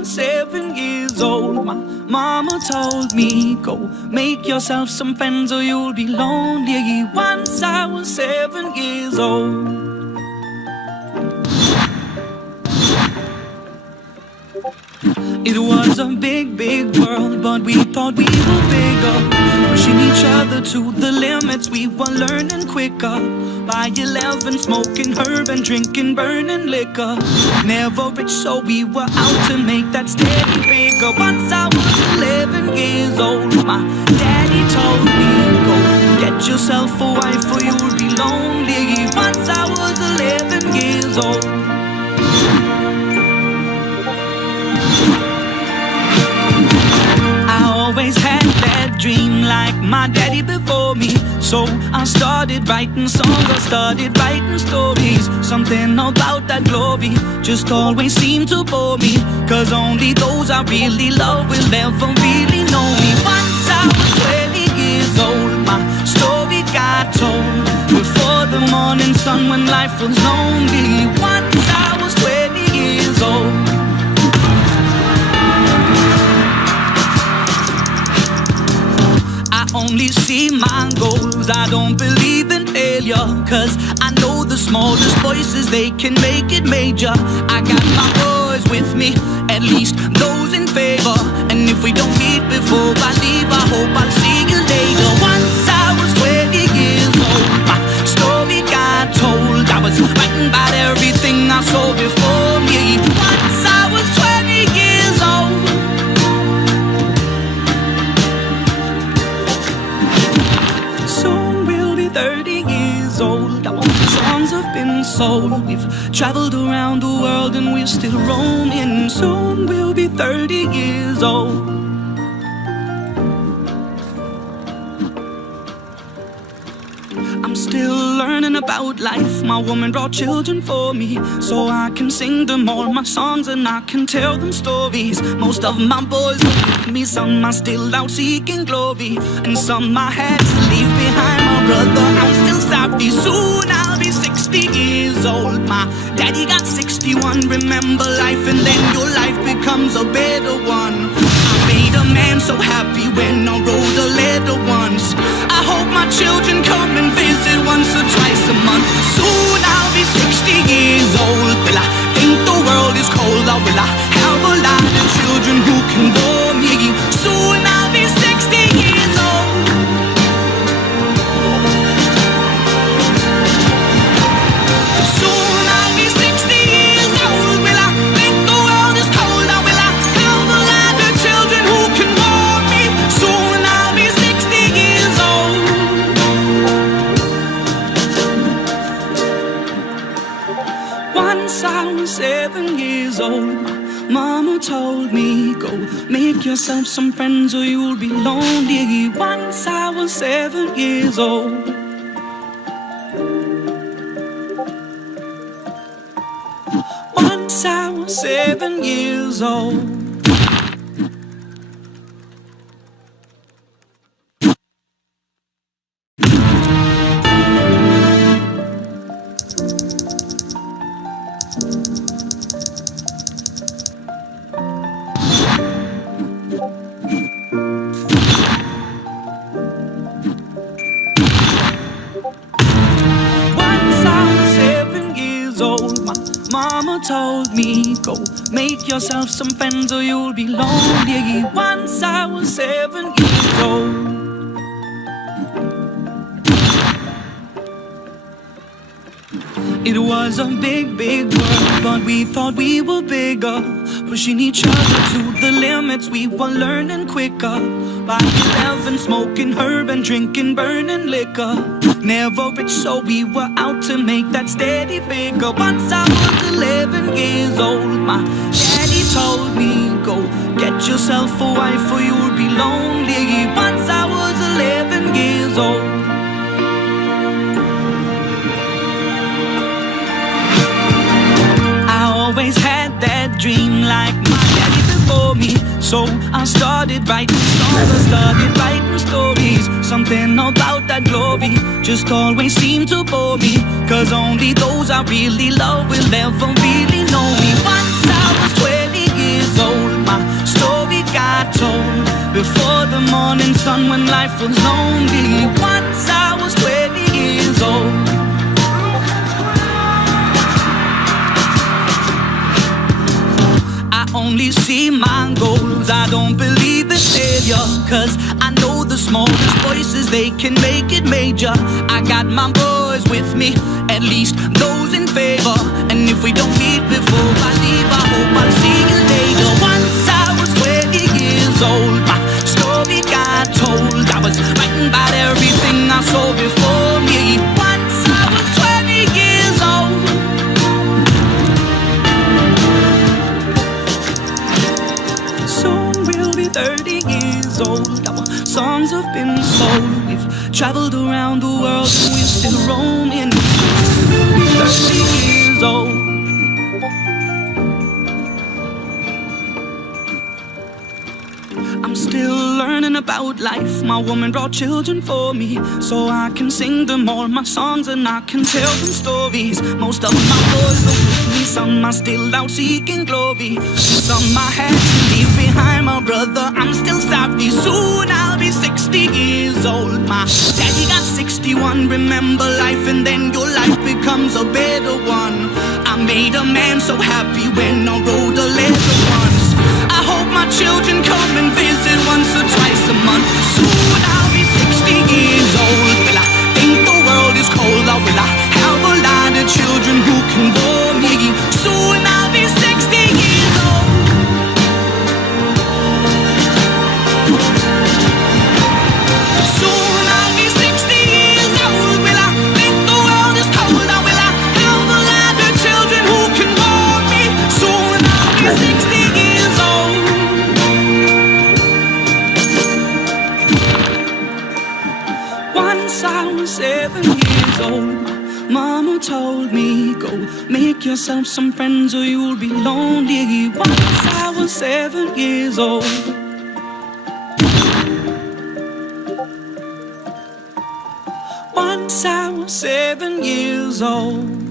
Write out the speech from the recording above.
was 7 years old, my mama told me, go make yourself some friends or you'll be lonely. Once I was 7 years old. It was a big, big world, but we thought we were bigger, pushing each other to the limits. We were learning quicker. By 11, smoking herb and drinking burning liquor. Never rich, so we were out to make that steady figure. Once I was 11 years old, my daddy told me, go get yourself a wife or you'll be lonely. Once I was 11 years old. Always had that dream like my daddy before me. So I started writing songs, I started writing stories. Something about that glory just always seemed to bore me, cause only those I really love will ever really know me. Once I was 20 years old, my story got told before the morning sun when life was lonely. Once I was 20 years old. Only see my goals, I don't believe in failure, cause I know the smallest voices, they can make it major. I got my boys with me, at least those in favor. And if we don't meet before I leave, I hope I'll see you later. Once I was 20 years old, my story got told. I was writing about everything I saw before me. Once I was 20 years old. Soon we'll be 30 years old. Our songs have been sold. We've traveled around the world and we're still roaming. Soon we'll be 30 years old. I'm still learning about life. My woman brought children for me, so I can sing them all my songs and I can tell them stories. Most of my boys are with me, some are still out seeking glory, and some I had to leave behind. My brother, I'm still sorry. Soon I'll be 60 years old. My daddy got 61. Remember life and then your life becomes a better one. I made a man so happy when I wrote a letter once. I hope my children come and visit once or twice a month. Soon I'll be 60 years old. Will I think the world is cold, or will I have a lot of children who can bore me? Soon I'll be 60 years old. Soon I'll be 60 years old. Will I think the world is cold, or will I have a lot of children who can bore me? Soon I'll be 60 years old. Once I was 7 years old, my mama told me, go make yourself some friends or you'll be lonely. Once I was 7 years old. Once I was 7 years old. Mama told me, go make yourself some friends or you'll be lonely. Once I was 7 years old. It was a big, big world, but we thought we were bigger, pushing each other to the limits. We were learning quicker. By 11, smoking herb and drinking burning liquor. Never rich, so we were out to make that steady figure. Once I was 11 years old, my daddy told me, go get yourself a wife or you'll be lonely. Once I was 11 years old. Always had that dream like my daddy before me, so I started writing songs, I started writing stories. Something about that glory just always seemed to bore me, cause only those I really love will ever really know me. Once I was 20 years old, sun when life was lonely. Once I was 20 years old. I only see my goals, I don't believe in failure, 'cause I know the smallest voices, they can make it major. I got my boys with me, at least those in favor. And if we don't meet before I leave, I hope I'll see you later. Once I was 20 years old, my story got told. I was writing about everything I saw before me. Once I was 20 years old. Soon we'll be 30 years old. Our songs have been sold. We've traveled around the world and we're still roaming. Soon we'll be 30 years old. I'm still learning about life. My woman brought children for me, so I can sing them all my songs and I can tell them stories. Most of my boys are with me, some are still out seeking glory. Some I had to leave behind, my brother, I'm still sorry. Soon I'll be 60 years old. My daddy got 61. Remember life and then your life becomes a better one. I made a man so happy when I wrote a letter once. I hope my children come and visit once or twice a month. Soon I'll be 60 years old. Will I think the world is cold, or will I have a lot of children who can bore me? Soon I'll be 60 years old. Soon I'll be 60 years old. Will I think the world is cold, or will I have a lot of children who can bore me? Soon I'll be 60 years old. Once I was 7 years old, mama told me, go make yourself some friends or you'll be lonely. Once I was 7 years old. Once I was 7 years old.